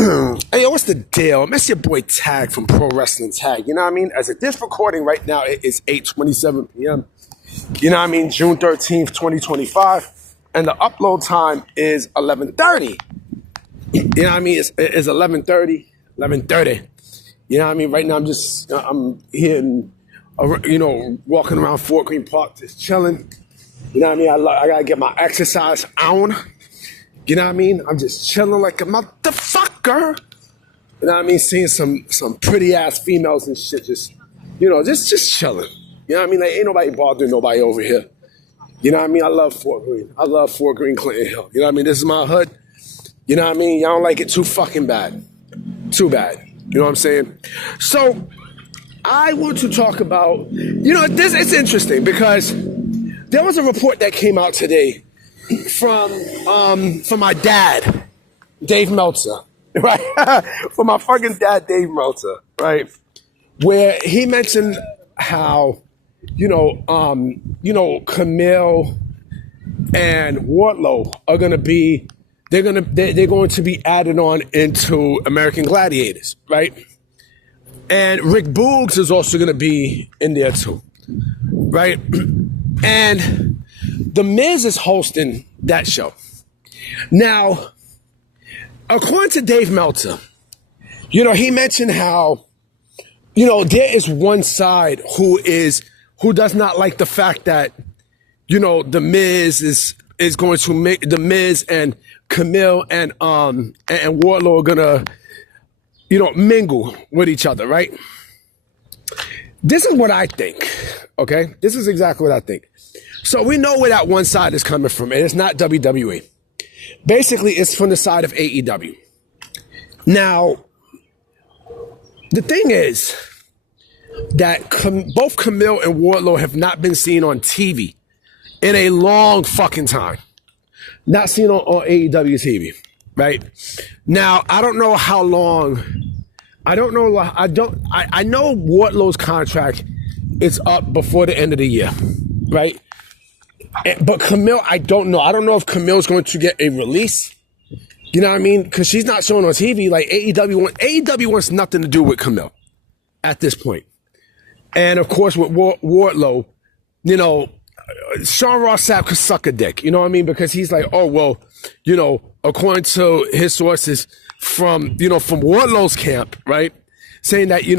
Hey, yo, what's the deal? That's your boy Tag from Pro Wrestling Tag. You know what I mean? As of this recording right now, it is 8:27 p.m. You know what I mean? June 13th, 2025. And the upload time is 11:30. You know what I mean? It's 11:30. 11:30. You know what I mean? Right now, I'm here, walking around Fort Greene Park, just chilling. You know what I mean? I gotta get my exercise on. You know what I mean? I'm just chilling like a motherfucker. You know what I mean? Seeing some pretty ass females and shit, just chilling. You know what I mean? Like, ain't nobody bothering nobody over here. You know what I mean? I love Fort Greene. I love Fort Greene, Clinton Hill. You know what I mean? This is my hood. You know what I mean? Y'all don't like it too fucking bad. Too bad. You know what I'm saying? So, I want to talk about, it's interesting because there was a report that came out today from my dad, Dave Meltzer, right? From my fucking dad, Dave Meltzer, right? Where he mentioned how, Kamille and Wardlow are going to be, they're going to be added on into American Gladiators, right? And Rick Boogs is also going to be in there too, right? And The Miz is hosting that show. Now, according to Dave Meltzer, he mentioned how, there is one side who does not like the fact that, The Miz is going to make The Miz and Kamille and Wardlow are gonna, mingle with each other, right? This is what I think, okay? This is exactly what I think. So we know where that one side is coming from, and it's not WWE. Basically, it's from the side of AEW. Now, the thing is that both Kamille and Wardlow have not been seen on TV in a long fucking time. Not seen on AEW TV, right? Now, I don't know how long. I know Wardlow's contract is up before the end of the year, right? But Kamille, I don't know. I don't know if Camille's going to get a release. You know what I mean? Because she's not showing on TV. Like AEW wants nothing to do with Kamille at this point. And of course, with Wardlow, Sean Ross Sapp could suck a dick. You know what I mean? Because he's like, oh well, according to his sources from Wardlow's camp, right, saying that he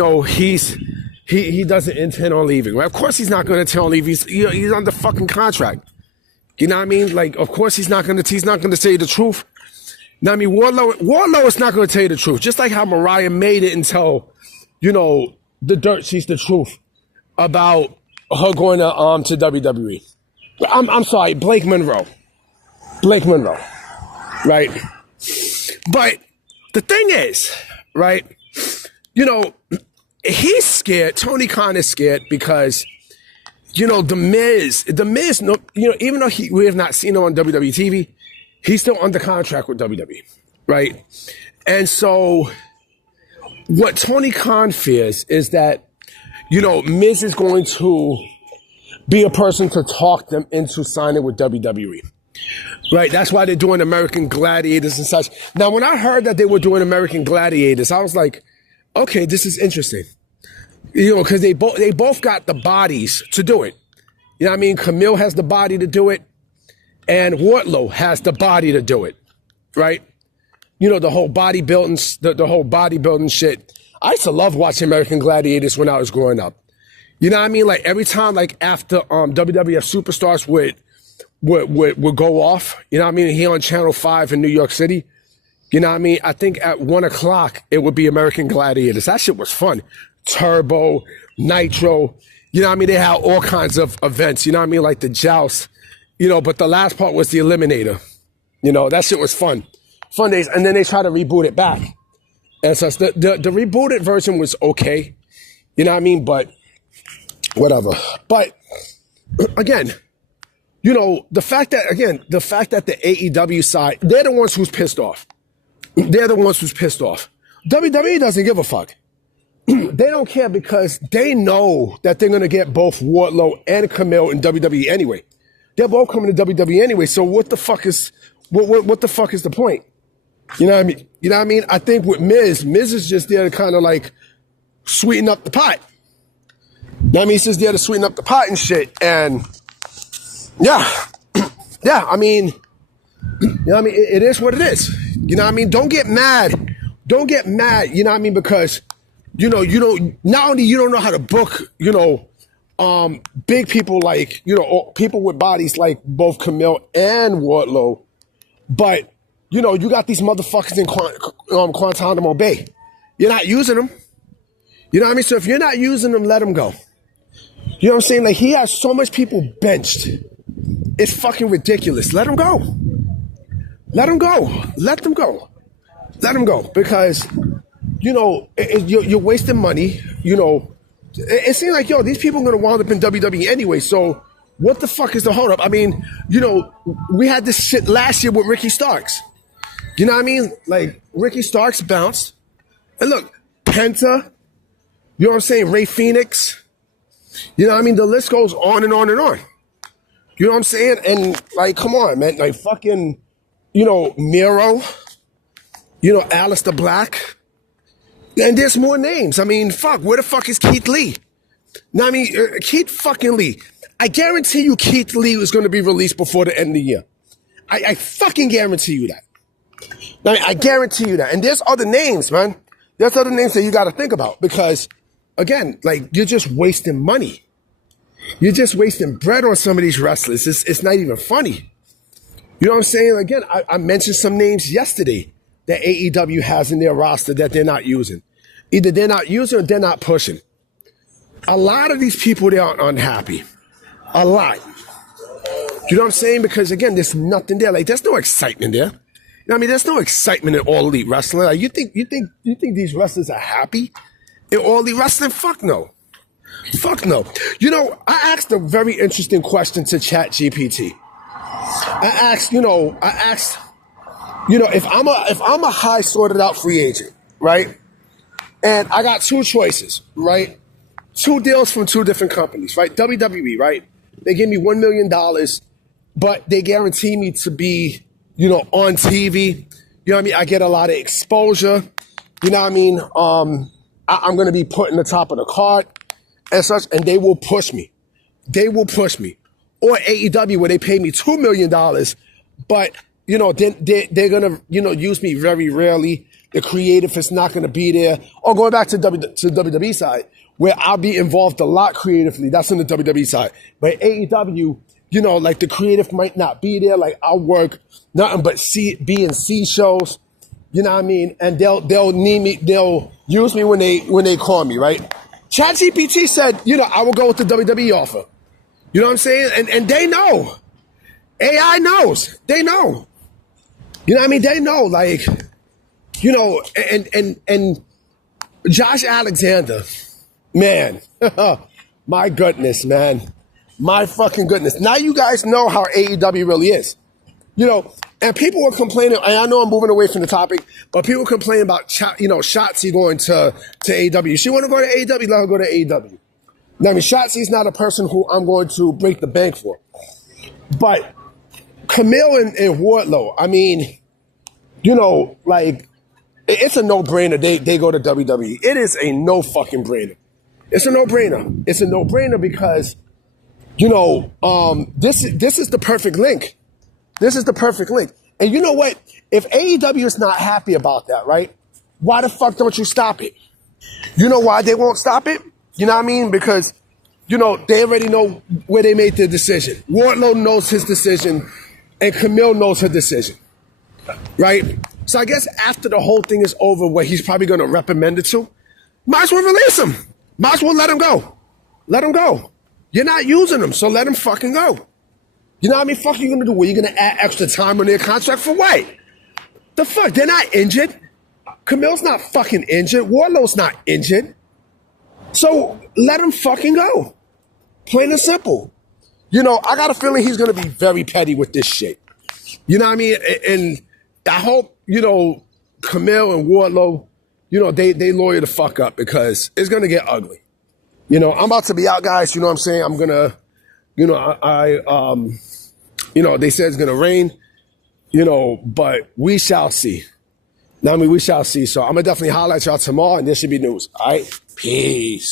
doesn't intend on leaving. Right? Of course, he's not going to intend on leaving. He's under fucking contract. You know what I mean? Like, of course, he's not going to say the truth. Now, I mean, Wardlow is not going to tell you the truth. Just like how Mariah made it and tell, the dirt sheets the truth about her going to WWE. I'm sorry, Blake Monroe, right? But the thing is, right? He's scared. Tony Khan is scared because, The Miz, even though we have not seen him on WWE TV, he's still under contract with WWE, right? And so what Tony Khan fears is that, Miz is going to be a person to talk them into signing with WWE, right? That's why they're doing American Gladiators and such. Now, when I heard that they were doing American Gladiators, I was like, okay, this is interesting. Because they both got the bodies to do it. You know what I mean? Kamille has the body to do it, and Wardlow has the body to do it, right? The whole bodybuilding, the whole bodybuilding shit. I used to love watching American Gladiators when I was growing up. You know what I mean? Like every time, like after WWF Superstars would go off. You know what I mean? Here on Channel 5 in New York City. You know what I mean? I think at 1:00 it would be American Gladiators. That shit was fun. Turbo, Nitro. You know what I mean? They had all kinds of events. You know what I mean? Like the joust. But the last part was the Eliminator. That shit was fun. Fun days. And then they tried to reboot it back. And so the rebooted version was okay. You know what I mean? But whatever. But again, the fact that the AEW side, they're the ones who's pissed off. WWE doesn't give a fuck. They don't care because they know that they're going to get both Wardlow and Kamille in WWE anyway. They're both coming to WWE anyway. So what the fuck is the point? You know what I mean? You know what I mean? I think with Miz is just there to kind of like sweeten up the pot. You know what I mean? He's just there to sweeten up the pot and shit. And yeah, yeah, I mean, you know what I mean? It is what it is. You know what I mean? Don't get mad. Don't get mad, you know what I mean? Because, you don't, not only you don't know how to book, big people like, people with bodies like both Kamille and Wardlow, but, you got these motherfuckers in Guantanamo Bay. You're not using them. You know what I mean? So if you're not using them, let them go. You know what I'm saying? Like, he has so much people benched. It's fucking ridiculous. Let them go. Let them go. Let them go. Let them go. Because, you're wasting money. It seems like, these people are going to wind up in WWE anyway. So what the fuck is the holdup? I mean, we had this shit last year with Ricky Starks. You know what I mean? Like, Ricky Starks bounced. And look, Penta, you know what I'm saying? Ray Phoenix. You know what I mean? The list goes on and on and on. You know what I'm saying? And, like, come on, man. Like, fucking, Miro, Aleister Black. And there's more names. I mean, fuck, where the fuck is Keith Lee? No, I mean, Keith fucking Lee. I guarantee you Keith Lee is going to be released before the end of the year. I fucking guarantee you that. I guarantee you that. And there's other names, man. There's other names that you got to think about because, again, like, you're just wasting money. You're just wasting bread on some of these wrestlers. It's not even funny. You know what I'm saying? Again, I mentioned some names yesterday that AEW has in their roster that they're not using. Either they're not using or they're not pushing. A lot of these people, they are unhappy. A lot. You know what I'm saying? Because, again, there's nothing there. Like, there's no excitement there. You know what I mean? There's no excitement in All Elite Wrestling. Like, you think these wrestlers are happy in All Elite Wrestling? Fuck no. Fuck no. I asked a very interesting question to ChatGPT. I asked, if I'm a high sorted out free agent, right? And I got two choices, right? Two deals from two different companies, right? WWE, right? They give me $1 million, but they guarantee me to be, on TV. You know what I mean? I get a lot of exposure. You know what I mean? I'm going to be put in the top of the card and such, and they will push me. They will push me. Or AEW, where they pay me $2 million, but, they're going to, use me very rarely. The creative is not going to be there. Or going back to WWE side, where I'll be involved a lot creatively. That's on the WWE side. But AEW, like the creative might not be there. Like, I'll work nothing but B and C shows. You know what I mean? And they'll need me. They'll use me when they call me, right? ChatGPT said, I will go with the WWE offer. You know what I'm saying? And they know. AI knows. They know. You know what I mean? They know, like, and Josh Alexander, man, my goodness, man. My fucking goodness. Now you guys know how AEW really is. And people were complaining, and I know I'm moving away from the topic, but people complain about, Shotzi going to AEW. She want to go to AEW, let her go to AEW. Now, I mean, Shotzi's not a person who I'm going to break the bank for. But Kamille and Wardlow, I mean, like, it's a no-brainer. They go to WWE. It is a no fucking brainer. It's a no-brainer. It's a no-brainer because, this is the perfect link. This is the perfect link. And you know what? If AEW is not happy about that, right? Why the fuck don't you stop it? You know why they won't stop it? You know what I mean? Because, they already know where they made their decision. Wardlow knows his decision, and Kamille knows her decision, right? So I guess after the whole thing is over, where he's probably going to reprimand it to, might as well release him. Might as well let him go. Let him go. You're not using him, so let him fucking go. You know what I mean? Fuck you going to do? What, you going to add extra time on their contract for what? The fuck? They're not injured. Camille's not fucking injured. Wardlow's not injured. So let him fucking go. Plain and simple. I got a feeling he's going to be very petty with this shit. You know what I mean? And I hope, Kamille and Wardlow, they lawyer the fuck up because it's going to get ugly. I'm about to be out, guys. You know what I'm saying? I'm going to, they said it's going to rain, but we shall see. Now, I mean, we shall see. So I'm going to definitely holler at y'all tomorrow, and this should be news. All right? Peace.